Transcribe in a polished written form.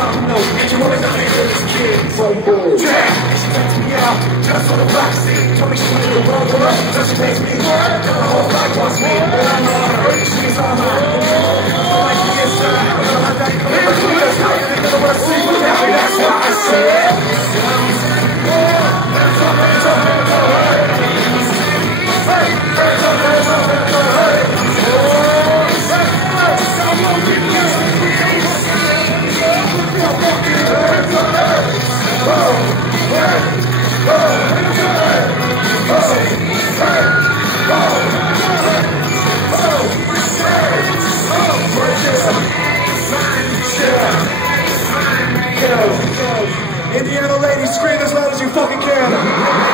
top of note. And you always out here as a kid. Jack, she takes me out, just on the block scene. Told me she wanted the world, so she makes me hard. Got the whole block wants me, but I know I'm hurt. She's on my like the inside. That's why I said, Indiana ladies, scream as loud as you fucking can.